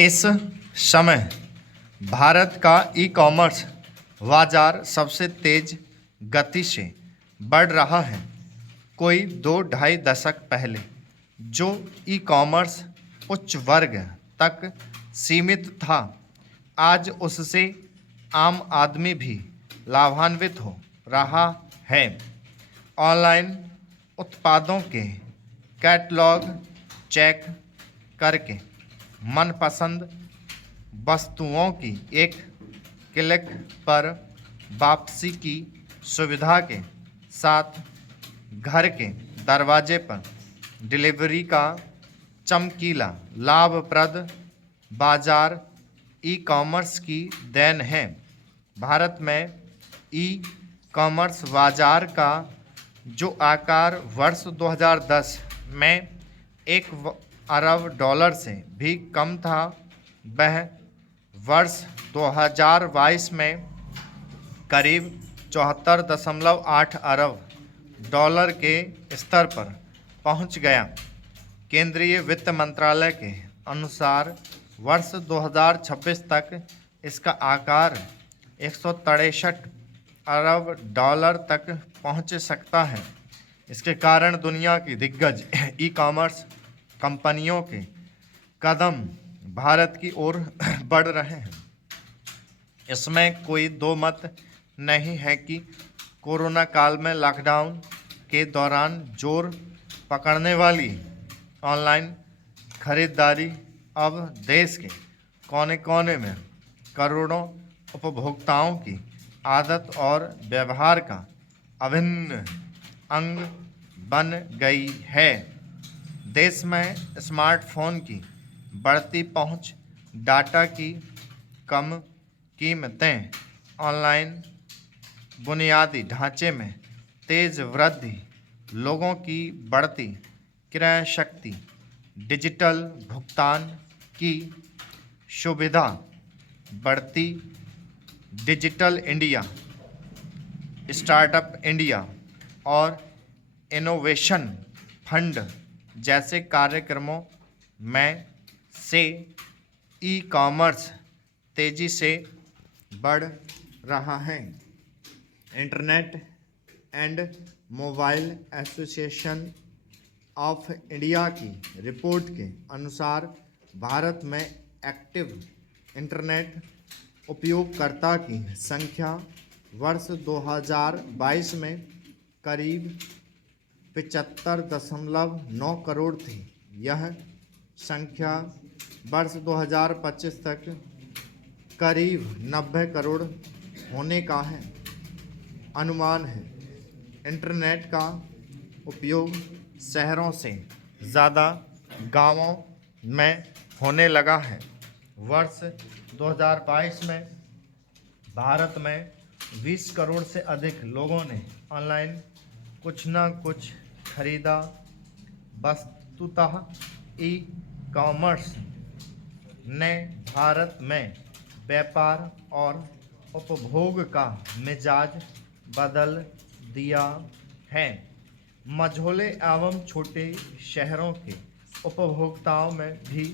इस समय भारत का ई कॉमर्स बाजार सबसे तेज गति से बढ़ रहा है। कोई 2-2.5 दशक पहले जो ई कॉमर्स उच्च वर्ग तक सीमित था, आज उससे आम आदमी भी लाभान्वित हो रहा है। ऑनलाइन उत्पादों के कैटलॉग चेक करके मनपसंद वस्तुओं की एक क्लिक पर वापसी की सुविधा के साथ घर के दरवाजे पर डिलीवरी का चमकीला लाभप्रद बाजार ई कॉमर्स की देन है। भारत में ई कॉमर्स बाजार का जो आकार वर्ष 2010 में $1 अरब से भी कम था, वह वर्ष 2022 में करीब 74.8 अरब डॉलर के स्तर पर पहुंच गया। केंद्रीय वित्त मंत्रालय के अनुसार वर्ष 2026 तक इसका आकार 163 अरब डॉलर तक पहुंच सकता है। इसके कारण दुनिया की दिग्गज ई कॉमर्स कंपनियों के कदम भारत की ओर बढ़ रहे हैं। इसमें कोई दो मत नहीं है कि कोरोना काल में लॉकडाउन के दौरान जोर पकड़ने वाली ऑनलाइन खरीदारी अब देश के कोने कोने में करोड़ों उपभोक्ताओं की आदत और व्यवहार का अभिन्न अंग बन गई है। देश में स्मार्टफोन की बढ़ती पहुंच, डाटा की कम कीमतें, ऑनलाइन बुनियादी ढांचे में तेज वृद्धि, लोगों की बढ़ती क्रय शक्ति, डिजिटल भुगतान की सुविधा, बढ़ती डिजिटल इंडिया, स्टार्टअप इंडिया और इनोवेशन फंड जैसे कार्यक्रमों में से ई कॉमर्स तेजी से बढ़ रहा है। Internet and mobile association of India की रिपोर्ट के अनुसार भारत में एक्टिव इंटरनेट उपयोगकर्ता की संख्या वर्ष 2022 में करीब 75.9 करोड़ थी। यह संख्या वर्ष 2025 तक करीब 90 करोड़ होने का है अनुमान है। इंटरनेट का उपयोग शहरों से ज़्यादा गांवों में होने लगा है। वर्ष 2022 में भारत में 20 करोड़ से अधिक लोगों ने ऑनलाइन कुछ न कुछ खरीदा। वस्तुतः ई कॉमर्स ने भारत में व्यापार और उपभोग का मिजाज बदल दिया है। मझोले एवं छोटे शहरों के उपभोक्ताओं में भी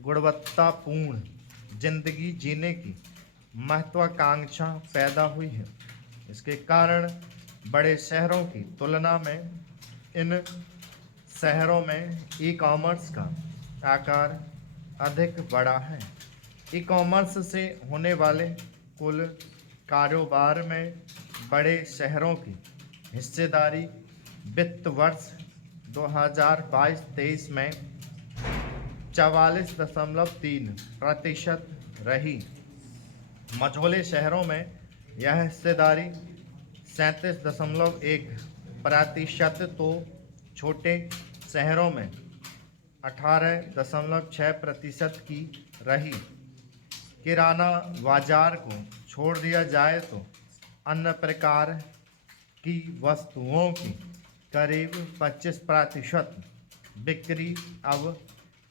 गुणवत्तापूर्ण जिंदगी जीने की महत्वाकांक्षा पैदा हुई है। इसके कारण बड़े शहरों की तुलना में इन शहरों में ई कॉमर्स का आकार अधिक बड़ा है। ई कॉमर्स से होने वाले कुल कारोबार में बड़े शहरों की हिस्सेदारी वित्त वर्ष 2022-23 में 44.3% रही। मझोले शहरों में यह हिस्सेदारी 37.1%, तो छोटे शहरों में 18.6% की रही। किराना बाजार को छोड़ दिया जाए तो अन्य प्रकार की वस्तुओं की करीब 25% बिक्री अब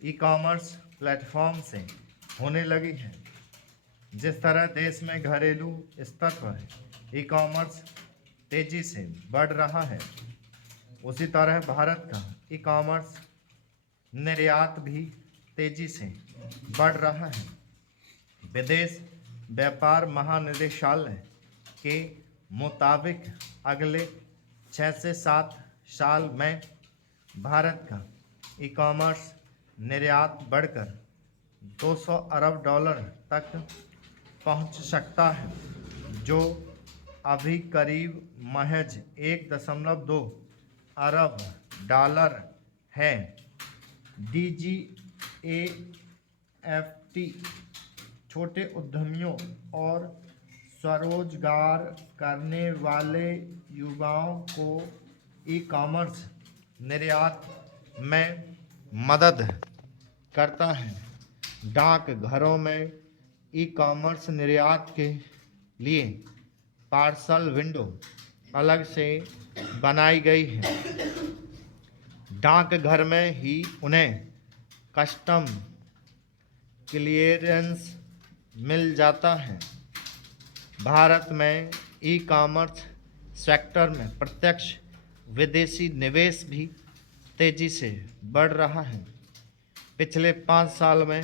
ई कॉमर्स प्लेटफॉर्म से होने लगी है। जिस तरह देश में घरेलू स्तर पर ई कॉमर्स तेजी से बढ़ रहा है, उसी तरह भारत का ई कॉमर्स निर्यात भी तेजी से बढ़ रहा है। विदेश व्यापार महानिदेशालय के मुताबिक अगले 6 से 7 साल में भारत का ई कॉमर्स निर्यात बढ़कर 200 अरब डॉलर तक पहुंच सकता है, जो अभी करीब महज 1.2 अरब डॉलर है। DGAFT छोटे उद्यमियों और स्वरोजगार करने वाले युवाओं को ई कॉमर्स निर्यात में मदद करता है। डाकघरों में ई कॉमर्स निर्यात के लिए पार्सल विंडो अलग से बनाई गई है। डाकघर में ही उन्हें कस्टम क्लियरेंस मिल जाता है। भारत में ई कॉमर्स सेक्टर में प्रत्यक्ष विदेशी निवेश भी तेजी से बढ़ रहा है। पिछले 5 साल में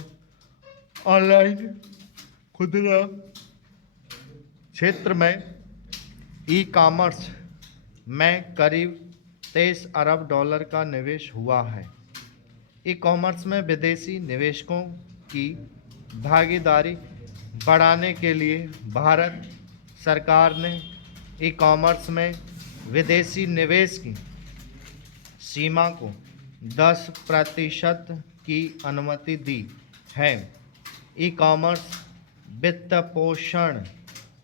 ऑनलाइन खुदरा क्षेत्र में ई कॉमर्स में करीब 23 अरब डॉलर का निवेश हुआ है। ई कॉमर्स में विदेशी निवेशकों की भागीदारी बढ़ाने के लिए भारत सरकार ने ई कॉमर्स में विदेशी निवेश की सीमा को 10% की अनुमति दी है। ई कॉमर्स वित्त पोषण,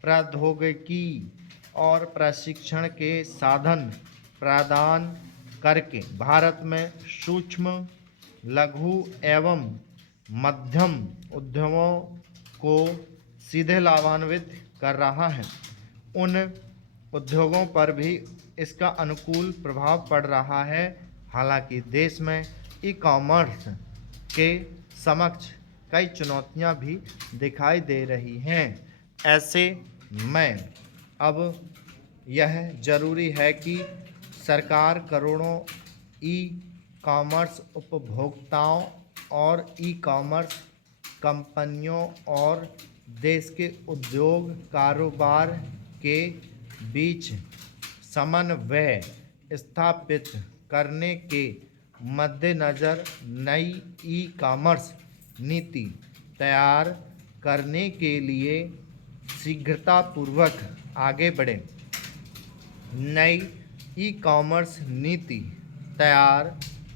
प्रौद्योगिकी और प्रशिक्षण के साधन प्रदान करके भारत में सूक्ष्म, लघु एवं मध्यम उद्यमों को सीधे लाभान्वित कर रहा है। उन उद्योगों पर भी इसका अनुकूल प्रभाव पड़ रहा है। हालांकि देश में ई कॉमर्स के समक्ष कई चुनौतियां भी दिखाई दे रही हैं। ऐसे में अब यह जरूरी है कि सरकार करोड़ों ई कॉमर्स उपभोक्ताओं और ई कॉमर्स कंपनियों और देश के उद्योग कारोबार के बीच समन्वय स्थापित करने के मद्देनज़र नई ई कॉमर्स नीति तैयार करने के लिए शीघ्रतापूर्वक आगे बढ़े। नई ई कॉमर्स नीति तैयार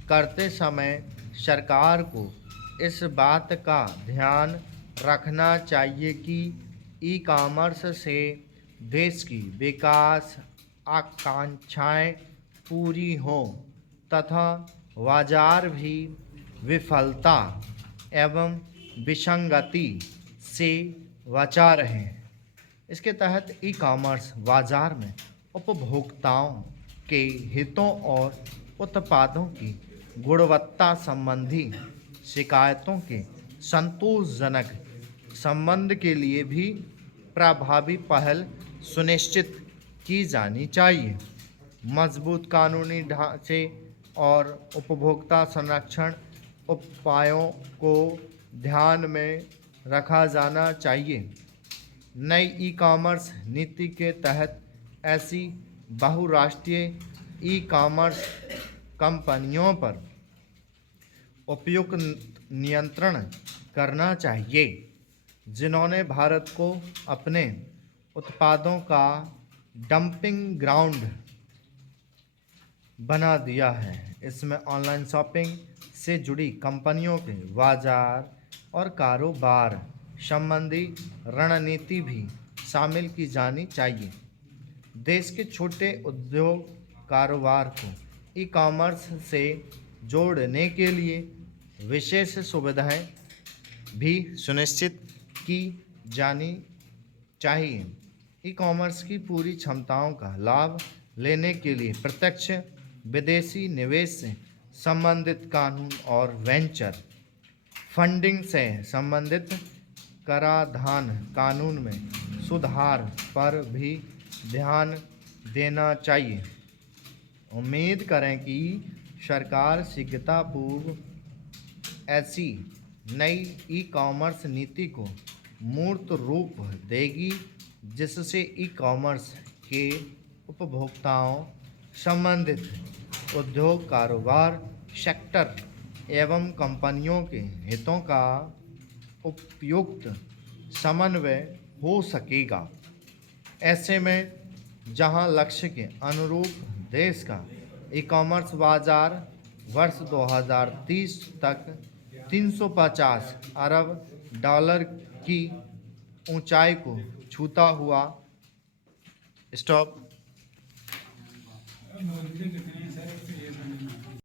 करते समय सरकार को इस बात का ध्यान रखना चाहिए कि ई कॉमर्स से देश की विकास आकांक्षाएं पूरी हों तथा बाजार भी विफलता एवं विसंगति से बचा रहे। इसके तहत ई कॉमर्स बाजार में उपभोक्ताओं के हितों और उत्पादों की गुणवत्ता संबंधी शिकायतों के संतोषजनक संबंध के लिए भी प्रभावी पहल सुनिश्चित की जानी चाहिए। मजबूत कानूनी ढांचे और उपभोक्ता संरक्षण उपायों को ध्यान में रखा जाना चाहिए। नई ई कॉमर्स नीति के तहत ऐसी बहुराष्ट्रीय ई कॉमर्स कंपनियों पर उपयुक्त नियंत्रण करना चाहिए जिन्होंने भारत को अपने उत्पादों का डंपिंग ग्राउंड बना दिया है। इसमें ऑनलाइन शॉपिंग से जुड़ी कंपनियों के बाजार और कारोबार संबंधी रणनीति भी शामिल की जानी चाहिए। देश के छोटे उद्योग कारोबार को ई कॉमर्स से जोड़ने के लिए विशेष सुविधाएं भी सुनिश्चित की जानी चाहिए। ई कॉमर्स की पूरी क्षमताओं का लाभ लेने के लिए प्रत्यक्ष विदेशी निवेश से संबंधित कानून और वेंचर फंडिंग से संबंधित कराधान कानून में सुधार पर भी ध्यान देना चाहिए। उम्मीद करें कि सरकार शीघ्रतापूर्व ऐसी नई ई कॉमर्स नीति को मूर्त रूप देगी, जिससे ई कॉमर्स के उपभोक्ताओं, संबंधित उद्योग, कारोबार, सेक्टर एवं कंपनियों के हितों का उपयुक्त समन्वय हो सकेगा। ऐसे में जहां लक्ष्य के अनुरूप देश का ई कॉमर्स बाजार वर्ष 2030 तक 350 अरब डॉलर की ऊंचाई को छूता हुआ स्टॉप